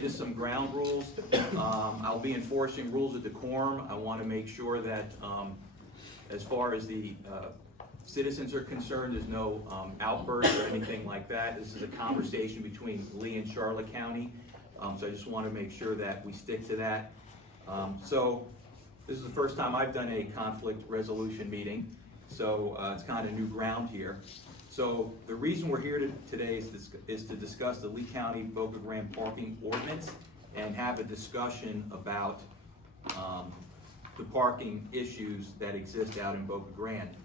Just some ground rules. I'll be enforcing rules of decorum. I want to make sure that as far as the citizens are concerned, there's no outbursts or anything like that. This is a conversation between Lee and Charlotte County, so I just want to make sure that we stick to that. So this is the first time I've done a conflict resolution meeting, so it's kind of new ground here. So the reason we're here today is to discuss the Lee County Boca Grande parking ordinance and have a discussion about the parking issues that exist out in Boca Grande.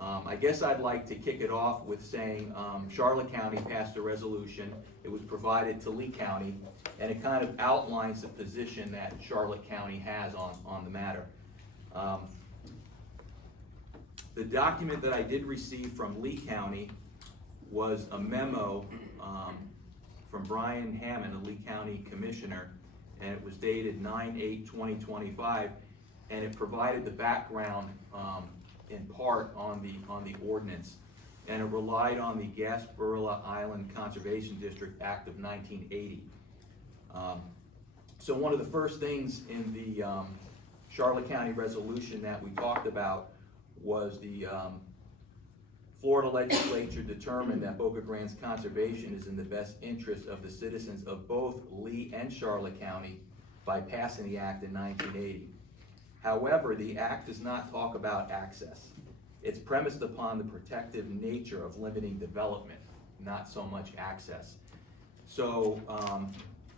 I guess I'd like to kick it off with saying Charlotte County passed a resolution. It was provided to Lee County, and it kind of outlines the position that Charlotte County has on the matter. The document that I did receive from Lee County was a memo from Brian Hammond, a Lee County Commissioner, and it was dated 9/8/2025, and it provided the background in part on the ordinance, and it relied on the Gasparilla Island Conservation District Act of 1980. So one of the first things in the Charlotte County resolution that we talked about was the Florida legislature determined that Boca Grande's conservation is in the best interest of the citizens of both Lee and Charlotte County by passing the act in 1980. However, the act does not talk about access. It's premised upon the protective nature of limiting development, not so much access. So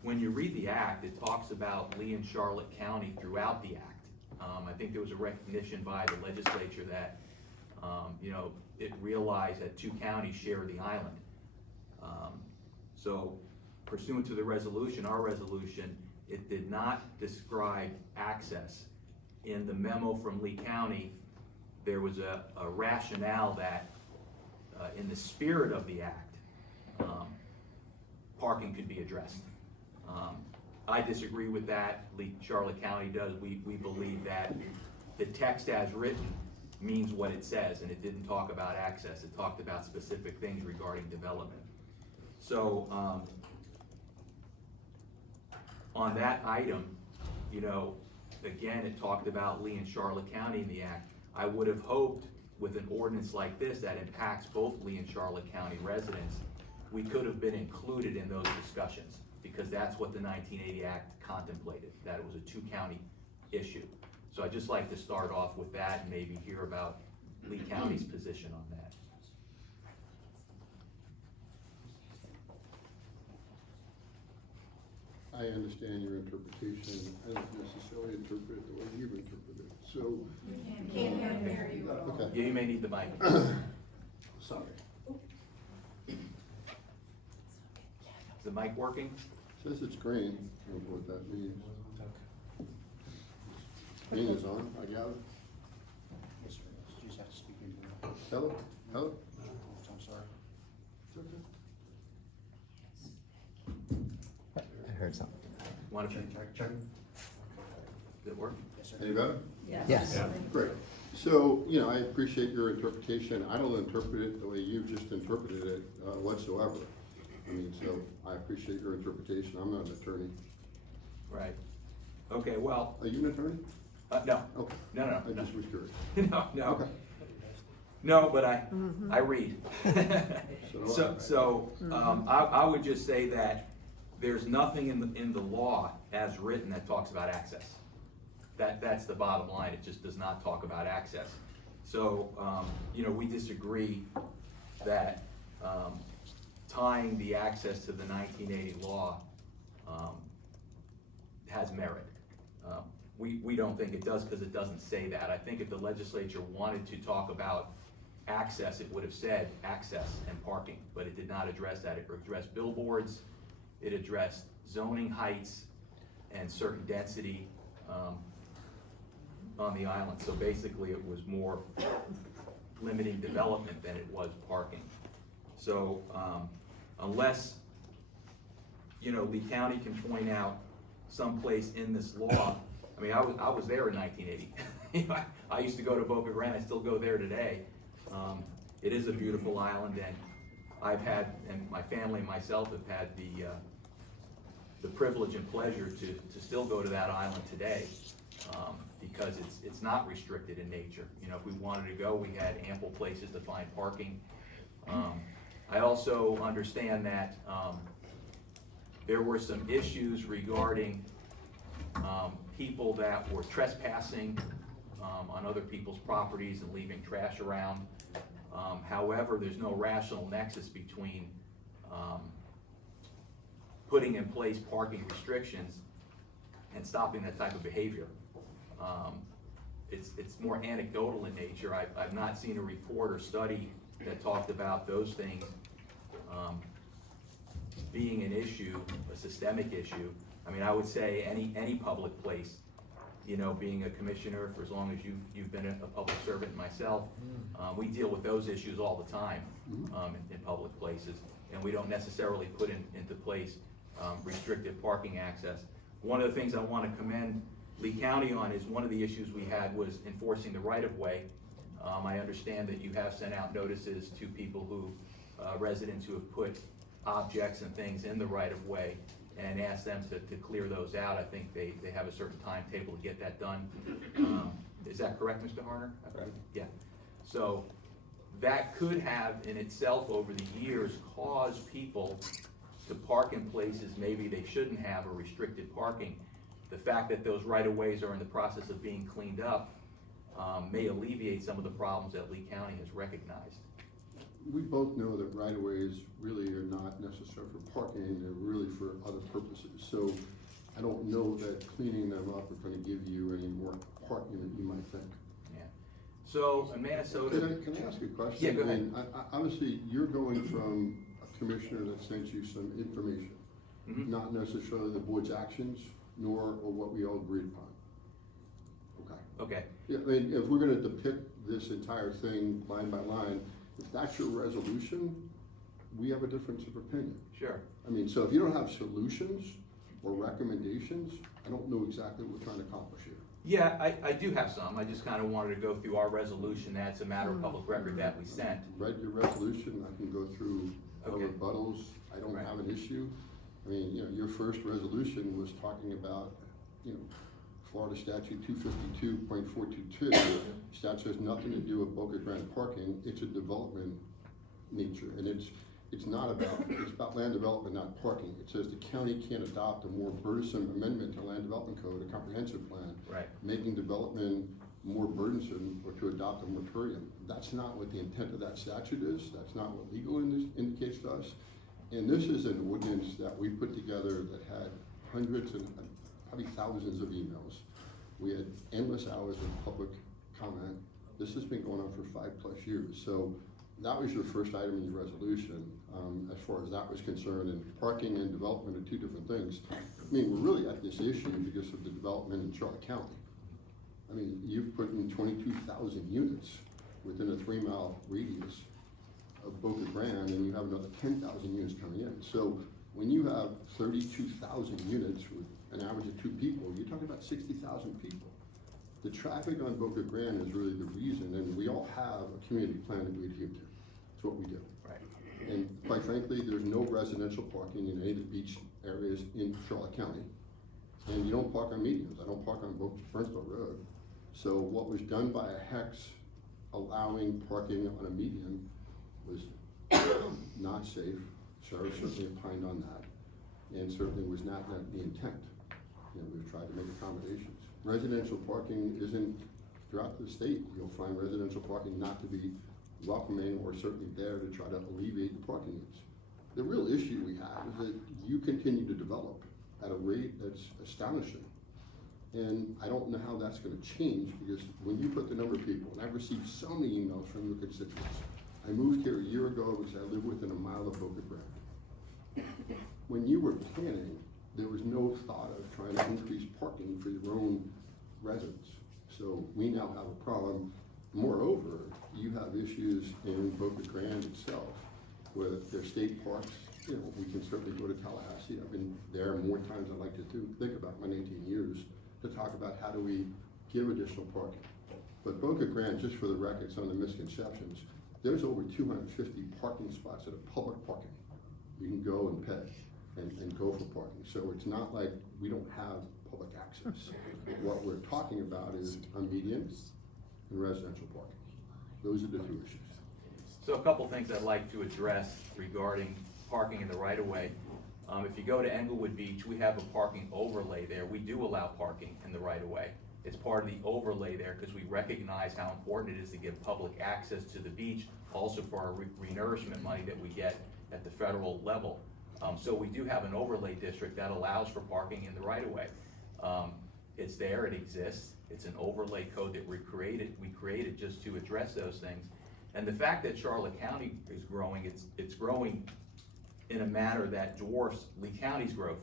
when you read the act, it talks about Lee and Charlotte County throughout the act. I think there was a recognition by the legislature that, it realized that two counties share the island. So pursuant to the resolution, our resolution, it did not describe access. In the memo from Lee County, there was a rationale that in the spirit of the act, parking could be addressed. I disagree with that. Charlotte County does. We believe that the text as written means what it says, and it didn't talk about access. It talked about specific things regarding development. So on that item, again, it talked about Lee and Charlotte County in the act. I would have hoped with an ordinance like this that impacts both Lee and Charlotte County residents, we could have been included in those discussions, because that's what the 1980 Act contemplated, that it was a two-county issue. So I'd just like to start off with that and maybe hear about Lee County's position on that. I understand your interpretation. I don't necessarily interpret it the way you've interpreted it. So, Can't hear you. okay. Yeah, you may need the mic. Sorry. Is the mic working? Says it's green. I don't know what that means. Green is on. I got it. Yes, sir. You just have to speak into it. Hello? Hello? I'm sorry. It's okay. I heard something. Want to Check. Did it work? Yes, sir. Any better? Yes. Great. So, I appreciate your interpretation. I don't interpret it the way you just interpreted it whatsoever. So I appreciate your interpretation. I'm not an attorney. Right. Okay, well, Are you an attorney? no. Okay. No. I just was curious. No. Okay. No, but I read. So I would just say that there's nothing in the law as written that talks about access. That's the bottom line. It just does not talk about access. So, we disagree that tying the access to the 1980 law has merit. We don't think it does, because it doesn't say that. I think if the legislature wanted to talk about access, it would have said access and parking, but it did not address that. It addressed billboards, it addressed zoning heights and certain density on the island. So basically it was more limiting development than it was parking. So unless, Lee County can point out someplace in this law. I mean, I was there in 1980. I used to go to Boca Grande. I still go there today. It is a beautiful island, and I've had, and my family and myself have had the the privilege and pleasure to still go to that island today, because it's not restricted in nature. You know, if we wanted to go, we had ample places to find parking. I also understand that there were some issues regarding people that were trespassing on other people's properties and leaving trash around. However, there's no rational nexus between putting in place parking restrictions and stopping that type of behavior. It's more anecdotal in nature. I've not seen a report or study that talked about those things being an issue, a systemic issue. I mean, I would say any public place, you know, being a commissioner for as long as you've been a public servant myself, we deal with those issues all the time in public places, and we don't necessarily put into place restricted parking access. One of the things I want to commend Lee County on is one of the issues we had was enforcing the right-of-way. I understand that you have sent out notices to people who, residents who have put objects and things in the right-of-way and asked them to clear those out. I think they have a certain timetable to get that done. Is that correct, Mr. Harner? Right. Yeah. So that could have in itself over the years caused people to park in places maybe they shouldn't have, or restricted parking. The fact that those right-of-ways are in the process of being cleaned up may alleviate some of the problems that Lee County has recognized. We both know that right-of-ways really are not necessary for parking, they're really for other purposes. So I don't know that cleaning them up are gonna give you any more parking than you might think. Yeah. So in Minnesota. Can I ask you a question? Yeah, go ahead. I mean, obviously, you're going from a commissioner that sent you some information, not necessarily the board's actions, nor what we all agreed upon. Okay. Okay. Yeah, I mean, if we're gonna depict this entire thing line by line, if that's your resolution, we have a difference of opinion. Sure. I mean, so if you don't have solutions or recommendations, I don't know exactly what we're trying to accomplish here. Yeah, I do have some. I just kind of wanted to go through our resolution. That's a matter of public record that we sent. Read your resolution, I can go through our Okay. rebuttals, I don't Right. have an issue. I mean, you know, your first resolution was talking about, you know, Florida statute 252.422. Statute has nothing to do with Boca Grande parking, it's a development nature, and it's about land development, not parking. It says the county can't adopt a more burdensome amendment to land development code, a comprehensive plan. Right. Making development more burdensome or to adopt a moratorium. That's not what the intent of that statute is, that's not what legal indicates to us. And this is an ordinance that we put together that had hundreds and probably thousands of emails. We had endless hours of public comment. This has been going on for 5+ years. So that was your first item in your resolution, as far as that was concerned. And parking and development are two different things. I mean, we're really at this issue because of the development in Charlotte County. I mean, you've put in 22,000 units within a 3-mile radius of Boca Grande, and you have another 10,000 units coming in. So when you have 32,000 units with an average of 2 people, you're talking about 60,000 people. The traffic on Boca Grande is really the reason, and we all have a community plan that we adhere to. It's what we do. Right. And quite frankly, there's no residential parking in any of the beach areas in Charlotte County. And you don't park on medians. I don't park on Burnsville Road. So what was done by a hex allowing parking on a median was not safe. Sheriff certainly opined on that, and certainly was not the intent. You know, we've tried to make accommodations. Residential parking isn't, throughout the state, you'll find residential parking not to be welcoming or certainly there to try to alleviate the parking needs. The real issue we have is that you continue to develop at a rate that's astonishing. And I don't know how that's gonna change, because when you put the number of people, and I've received so many emails from your constituents. I moved here a year ago because I live within a mile of Boca Grande. When you were planning, there was no thought of trying to increase parking for your own residents. So we now have a problem. Moreover, you have issues in Boca Grande itself with their state parks. You know, we can certainly go to Tallahassee. I've been there more times than I'd like to think about my 19 years to talk about how do we give additional parking. But Boca Grande, just for the record, some of the misconceptions, there's over 250 parking spots that are public parking. You can go and pay. and go for parking. So it's not like we don't have public access. What we're talking about is a median and residential parking. Those are the two issues. So a couple things I'd like to address regarding parking in the right of way. If you go to Englewood Beach, we have a parking overlay there. We do allow parking in the right of way. It's part of the overlay there because we recognize how important it is to give public access to the beach, also for our renourishment money that we get at the federal level. So we do have an overlay district that allows for parking in the right of way. It's there, it exists. It's an overlay code that we created just to address those things. And the fact that Charlotte County is growing, it's growing in a manner that dwarfs Lee County's growth.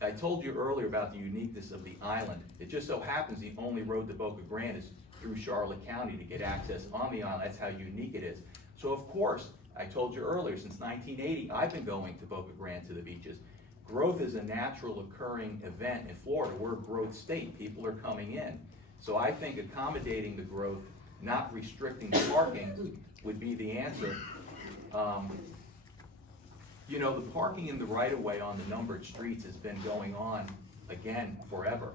I told you earlier about the uniqueness of the island. It just so happens the only road to Boca Grande is through Charlotte County to get access on the island. That's how unique it is. So of course, I told you earlier, since 1980, I've been going to Boca Grande to the beaches. Growth is a natural occurring event in Florida. We're a growth state. People are coming in. So I think accommodating the growth, not restricting the parking, would be the answer. You know, the parking in the right-of-way on the numbered streets has been going on, again, forever.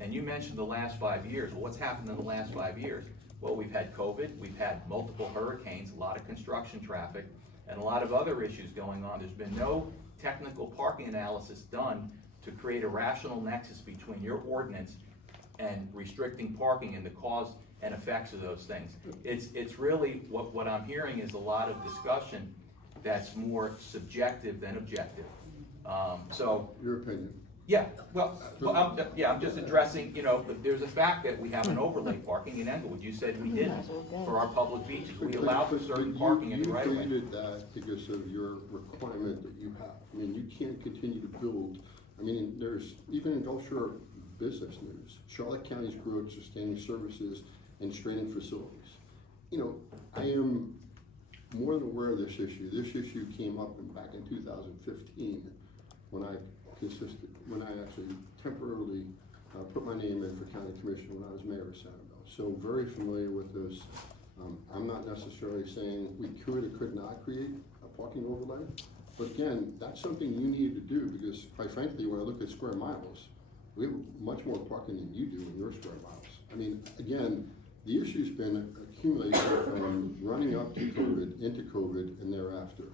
And you mentioned the last 5 years. Well, what's happened in the last 5 years? Well, we've had COVID, we've had multiple hurricanes, a lot of construction traffic, and a lot of other issues going on. There's been no technical parking analysis done to create a rational nexus between your ordinance and restricting parking and the cause and effects of those things. It's really, what I'm hearing is a lot of discussion that's more subjective than objective. So, Your opinion. yeah, I'm just addressing, you know, there's a fact that we have an overlay parking in Englewood. You said we didn't for our public beaches. We allow for certain parking in the right of way. You created that because of your requirement that you have. I mean, you can't continue to build. I mean, there's, even in Gulf Shore business news, Charlotte County's growth, sustaining services, and straining facilities. You know, I am more than aware of this issue. This issue came up back in 2015 when I actually temporarily put my name in for county commission when I was mayor of Sanibel. So very familiar with this. I'm not necessarily saying we could or could not create a parking overlay, but again, that's something you need to do because quite frankly, when I look at square miles, we have much more parking than you do in your square miles. I mean, again, the issue's been accumulated from running up to COVID, into COVID, and thereafter.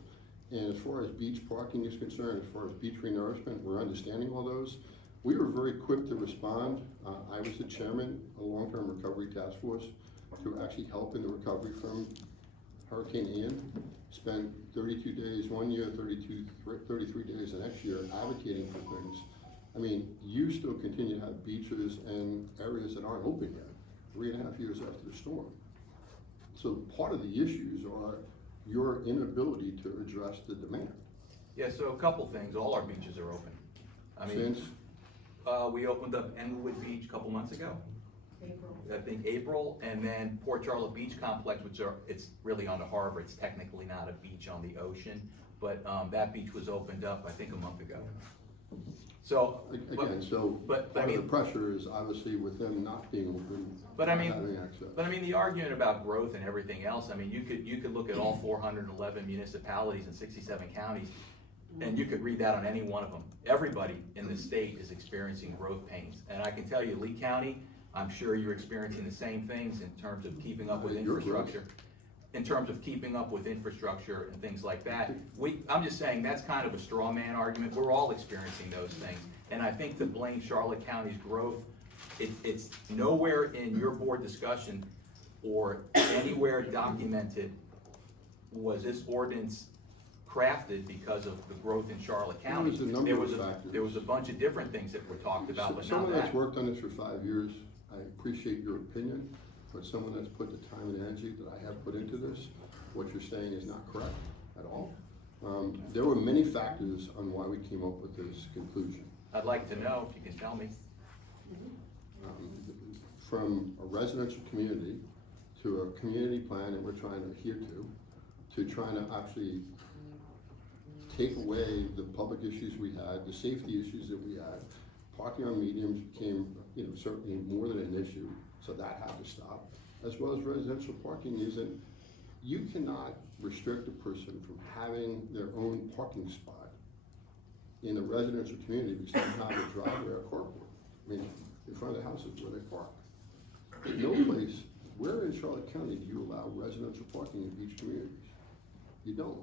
And as far as beach parking is concerned, as far as beach renourishment, we're understanding all those. We were very quick to respond. I was the chairman of the Long-Term Recovery Task Force to actually help in the recovery from Hurricane Ian. Spent 32 days one year, 33 days the next year advocating for things. I mean, you still continue to have beaches and areas that aren't open yet, 3.5 years after the storm. So part of the issues are your inability to address the demand. Yeah, so a couple things. All our beaches are open. I mean, Since, we opened up Englewood Beach a couple months ago. April. I think April, and then Port Charlotte Beach Complex, it's really on the harbor. It's technically not a beach on the ocean, but that beach was opened up, I think, a month ago. So, again, but part I of the mean, pressure is obviously with them not being open, But I not mean- having access. But I mean, the argument about growth and everything else, I mean, you could look at all 411 municipalities in 67 counties, and you could read that on any one of them. Everybody in the state is experiencing growth pains. And I can tell you, Lee County, I'm sure you're experiencing the same things in terms of keeping up with Your growth. infrastructure. In terms of keeping up with infrastructure and things like that. I'm just saying, that's kind of a straw man argument. We're all experiencing those things. And I think to blame Charlotte County's growth, it's nowhere in your board discussion or anywhere documented was this ordinance crafted because of the growth in Charlotte County. There's a number of factors. There was a bunch of different things that were talked about, but not Someone that's that. worked on this for 5 years, I appreciate your opinion, but someone that's put the time and energy that I have put into this, what you're saying is not correct at all. There were many factors on why we came up with this conclusion. I'd like to know if you can tell me. From a residential community to a community plan that we're trying to adhere to trying to actually take away the public issues we had, the safety issues that we had. Parking on mediums became, certainly more than an issue, so that had to stop. As well as residential parking isn't, you cannot restrict a person from having their own parking spot in a residential community, we still have a driveway or carport. I mean, in front of the houses where they park. No place, where in Charlotte County do you allow residential parking in beach communities? You don't.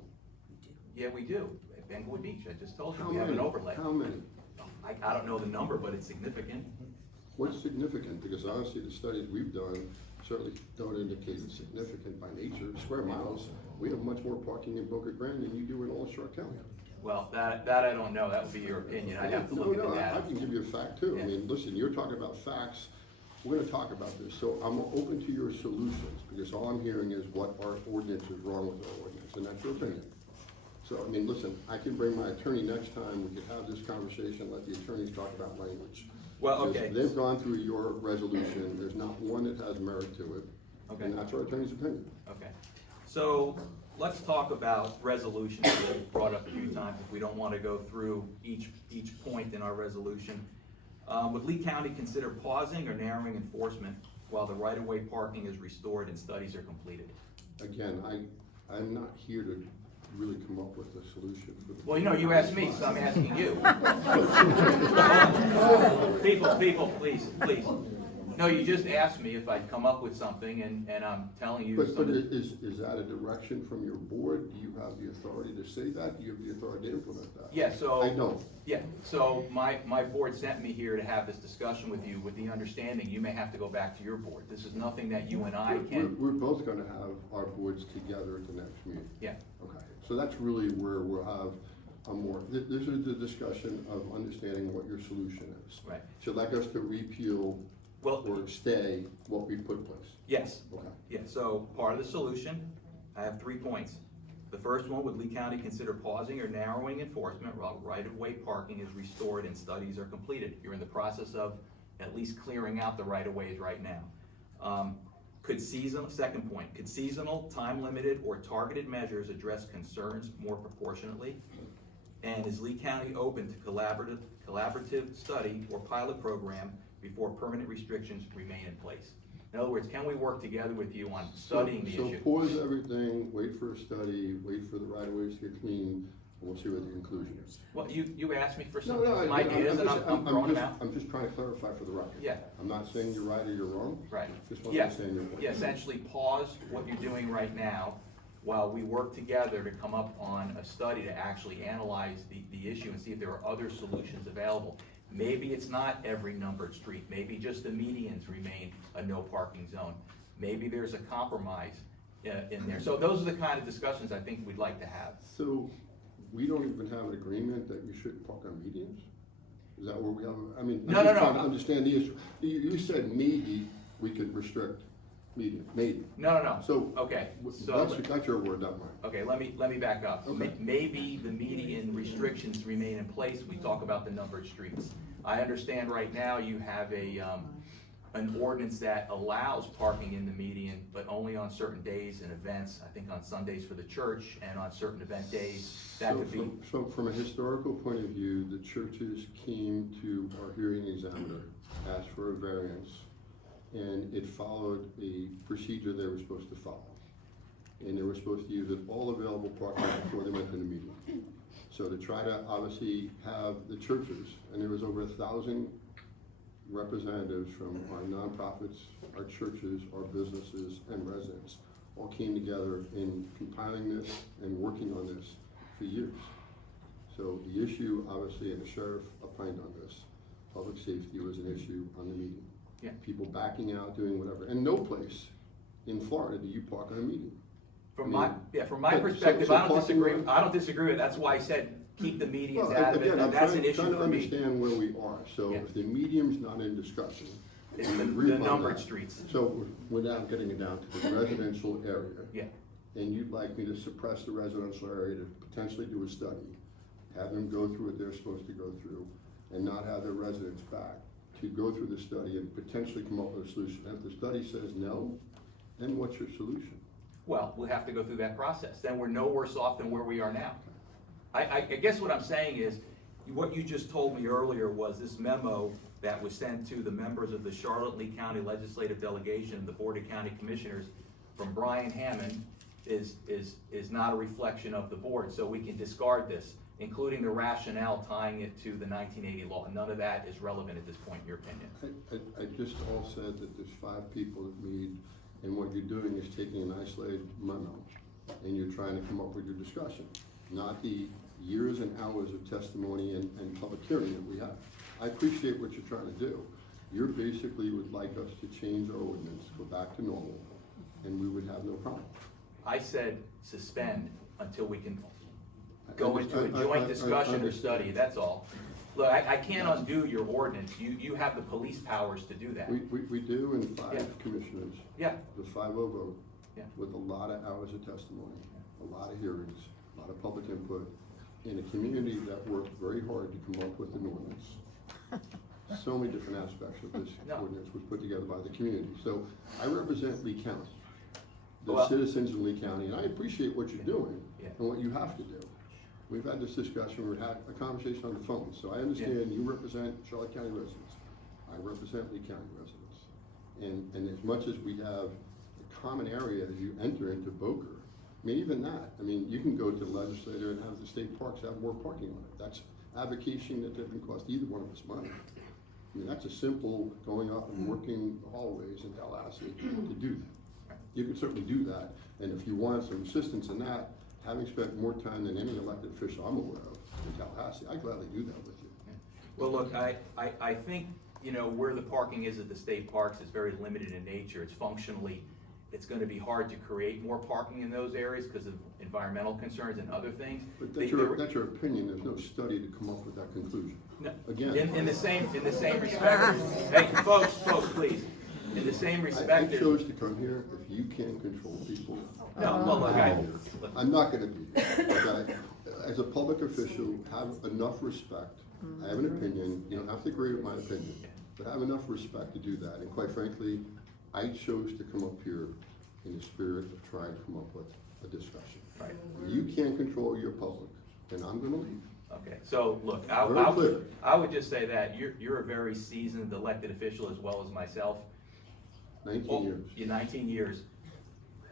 Yeah, we do. At Bangwood Beach, I just told you, How we have many? an overlay. How many? I don't know the number, but it's significant. What's significant? Because honestly, the studies we've done certainly don't indicate it's significant by nature. Square miles, we have much more parking in Boca Grande than you do in all Charlotte County. Well, that I don't know, that would be your opinion, I'd have to look at the No, I data. can give you a fact too. I Yeah. mean, listen, you're talking about facts, we're gonna talk about this, so I'm open to your solutions, because all I'm hearing is what our ordinance is wrong with our ordinance, and that's your opinion. So, I mean, listen, I can bring my attorney next time, we could have this conversation, let the attorneys talk about language. Well, Because okay. they've gone through your resolution, there's not one that has merit to it, Okay. and that's our attorney's opinion. Okay, so let's talk about resolutions that we've brought up a few times, if we don't want to go through each point in our resolution. Would Lee County consider pausing or narrowing enforcement while the right-of-way parking is restored and studies are completed? Again, I'm not here to really come up with a solution for the. Well, you know, you asked me, so I'm asking you. People, please. No, you just asked me if I'd come up with something, and I'm telling you. But some of the- is that a direction from your board? Do you have the authority to say that? Do you have the authority to implement that? Yeah, so. I don't. Yeah, so my board sent me here to have this discussion with you, with the understanding you may have to go back to your board. This is nothing that you and I can, We're both gonna have our boards together at the next meeting. yeah, Okay, so that's really where we'll have a more, this is the discussion of understanding what your solution is. right. So like us to repeal Well, or stay what we put in place. yes, Okay. yeah, so part of the solution, I have 3 points. The first one, would Lee County consider pausing or narrowing enforcement while right-of-way parking is restored and studies are completed? You're in the process of at least clearing out the right-of-ways right now. Second point, could seasonal, time-limited, or targeted measures address concerns more proportionately? And is Lee County open to collaborative study or pilot program before permanent restrictions remain in place? In other words, can we work together with you on studying the issue? So pause everything, wait for a study, wait for the right of ways to get clean, and we'll see what the conclusion is. Well, you asked me for some No, some ideas, and I'm throwing them out. I'm just trying to clarify for the record. Yeah. I'm not saying you're right or you're wrong. Right. Just want to Yeah, understand your point. yeah, essentially pause what you're doing right now while we work together to come up on a study to actually analyze the issue and see if there are other solutions available. Maybe it's not every numbered street, maybe just the medians remain a no parking zone. Maybe there's a compromise in there. So those are the kind of discussions I think we'd like to have. So we don't even have an agreement that you shouldn't park on medians? Is that where we have, I mean, I'm No, no, just trying no. to understand the issue. You said maybe we could restrict median, maybe. No. So. Okay, so. That's your word, not mine. Okay, let me back up. Okay. Maybe the median restrictions remain in place, we talk about the numbered streets. I understand right now you have an ordinance that allows parking in the median, but only on certain days and events, I think on Sundays for the church, and on certain event days, that So could be. So from a historical point of view, the churches came to our hearing examiner, asked for a variance, and it followed a procedure they were supposed to follow. And they were supposed to use it all available parking before they went to the meeting. So to try to obviously have the churches, and there was over 1,000 representatives from our nonprofits, our churches, our businesses, and residents, all came together in compiling this and working on this for years. So the issue, obviously, and the sheriff opined on this, public safety was an issue on the meeting. Yeah. People backing out, doing whatever, and no place in Florida do you park on a meeting. From my But- perspective, so I don't parking disagree, lot- I don't disagree with, that's why I said, keep the medians Well, out of it, again, I'm and that's an trying issue to for me. understand where we are, so Yeah. if the medium's not in discussion. It's we the agree upon numbered that. streets. So we're now getting it down to the residential area. Yeah, And you'd like me to suppress the residential area to potentially do a study, have them go through what they're supposed to go through, and not have their residents back to go through the study and potentially come up with a solution. If the study says no, then what's your solution? well, we'll have to go through that process, then we're no worse off than where we are now. I guess what I'm saying is, what you just told me earlier was this memo that was sent to the members of the Charlotte Lee County Legislative Delegation, the Board of County Commissioners, from Brian Hammond is not a reflection of the board, so we can discard this, including the rationale tying it to the 1980 law. None of that is relevant at this point, in your opinion. I just all said that there's 5 people that meet, and what you're doing is taking an isolated memo, and you're trying to come up with your discussion, not the years and hours of testimony and public hearing that we have. I appreciate what you're trying to do. You basically would like us to change our ordinance, go back to normal, and we would have no problem. I said suspend until we can go into a joint discussion or study, that's all. Look, I can't undo your ordinance, you have the police powers to do that. We do, and 5 Yeah. commissioners. Yeah. The 5-0 vote. Yeah. With a lot of hours of testimony, a lot of hearings, a lot of public input, in a community that worked very hard to come up with an ordinance. So many different aspects of this No. ordinance was put together by the community. So I represent Lee County, the Well- citizens of Lee County, and I appreciate what you're doing Yeah. and what you have to do. We've had this discussion, we've had a conversation on the phone, so I understand you represent Charlotte County residents. I represent Lee County residents. And as much as we have a common area as you enter into Boca, I mean, even that, I mean, you can go to the legislature and have the state parks have more parking on it. That's avocation that doesn't cost either one of us money. I mean, that's a simple going up and working the hallways in Tallahassee to do that. You can certainly do that, and if you want some assistance in that, having spent more time than any elected official I'm aware of in Tallahassee, I'd gladly do that with you. Well, look, I think, you know, where the parking is at the state parks is very limited in nature. It's functionally, it's gonna be hard to create more parking in those areas because of environmental concerns and other things. But They- that's your opinion, there's no study to come up with that conclusion. No, Again. in the same respect, hey, folks, please, in the same respect, I there's- chose to come here, if you can't control people. No, well, look, I'm not gonna be, okay? As a public official, have enough respect. I have an opinion, you don't have to agree with my opinion, but have enough respect to do that. And quite frankly, I chose to come up here in the spirit of trying to come up with a discussion. Right. You can't control your public, and I'm gonna leave. Okay, so look, Very clear. I would just say that you're a very seasoned elected official as well as myself. 19 years. Yeah, 19 years.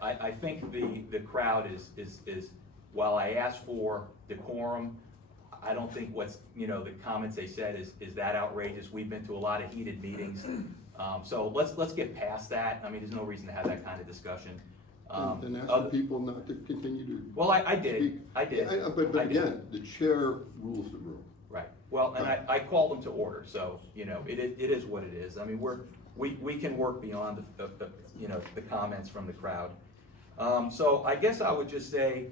I think the crowd is, while I asked for decorum, I don't think what's, you know, the comments they said is that outrageous. We've been to a lot of heated meetings. So let's get past that. I mean, there's no reason to have that kind of discussion. Then ask other- the people not to continue to. Well, I did, speak. I did. Yeah, But I did. again, the chair rules the room. Right, well, and I called them to order, so, you know, it is what it is. I mean, we can work beyond the, you know, the comments from the crowd. So I guess I would just say,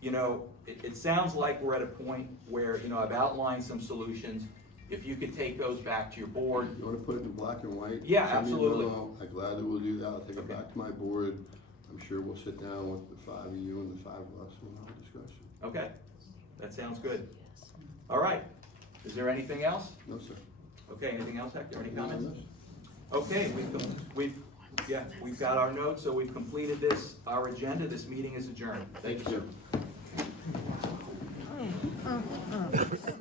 you know, it sounds like we're at a point where, you know, I've outlined some solutions. If you could take those back to your board, You wanna put it in black and white? Yeah, Send me a absolutely. memo. I gladly will do that, I'll take it Okay. back to my board. I'm sure we'll sit down with the 5 of you and the 5 of us and we'll have a discussion. okay, that sounds good. All right, is there anything else? No, sir. Okay, anything else, Hector, any Anything on comments? this? Okay, we've got our notes, so we've completed our agenda, this meeting is adjourned. Thank you, sir.